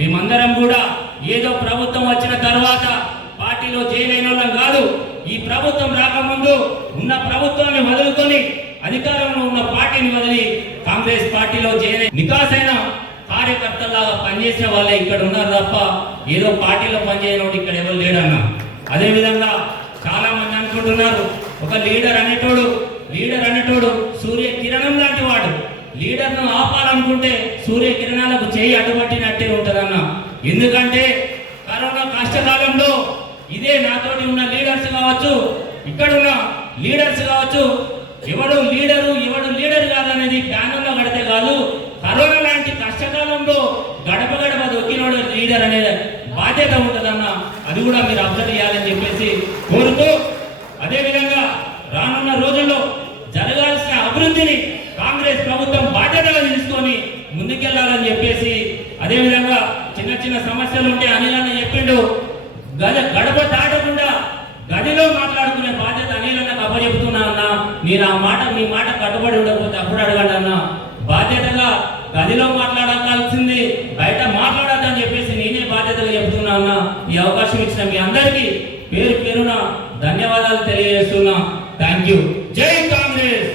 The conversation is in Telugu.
మేమందరం కూడా ఏదో ప్రభుత్వం వచ్చిన తర్వాత పార్టీలో జాయిన్ అయిన వాళ్ళం కాదు. ఈ ప్రభుత్వం రాకముందు ఉన్న ప్రభుత్వాన్ని వదులుకొని అధికారంలో ఉన్న పార్టీని వదిలి కాంగ్రెస్ పార్టీలో జాయిన్ నికాసైన కార్యకర్తలాగా పనిచేసిన వాళ్ళే ఇక్కడ ఉన్నారు తప్ప ఏదో పార్టీలో పనిచేయనోడు ఇక్కడ ఎవరు లేడన్న. అదేవిధంగా చాలా మంది అనుకుంటున్నారు ఒక లీడర్ అనేటోడు సూర్య కిరణం లాంటి వాడు. లీడర్ను ఆపాలనుకుంటే సూర్య కిరణాలకు చేయి అడ్డుపట్టినట్టే ఉంటుందన్న. ఎందుకంటే కరోనా కష్టకాలంలో ఇదే నాతోటి ఉన్న లీడర్స్ కావచ్చు, ఇక్కడ ఉన్న లీడర్స్ కావచ్చు, ఎవడు లీడర్ కాదనేది ప్యానల్లో కడితే కాదు, కరోనా లాంటి కష్టకాలంలో గడప గడప దొక్కినోడు లీడర్ అనేది బాధ్యత ఉంటుందన్న. అది కూడా మీరు అబ్జర్వ్ చేయాలని చెప్పేసి కోరుతూ, అదేవిధంగా రానున్న రోజుల్లో జరగాల్సిన అభివృద్ధిని కాంగ్రెస్ ప్రభుత్వం బాధ్యతగా తీసుకొని ముందుకెళ్లాలని చెప్పేసి, అదేవిధంగా చిన్న చిన్న సమస్యలు ఉంటే అనిల్ అన్న చెప్పిండు, గడప దాటకుండా గదిలో మాట్లాడుకునే బాధ్యత అనిల్ అన్నకు అప్పచెప్తున్నా అన్న. నేను మీ మాట కట్టుబడి ఉండకపోతే అప్పుడు అడగండి అన్న. బాధ్యతగా గదిలో మాట్లాడాల్సింది బయట మాట్లాడద్దని చెప్పేసి నేనే బాధ్యతగా చెప్తున్నా అన్న. ఈ అవకాశం ఇచ్చిన మీ అందరికీ పేరున ధన్యవాదాలు తెలియజేస్తున్నా. Thank you. జై కాంగ్రెస్.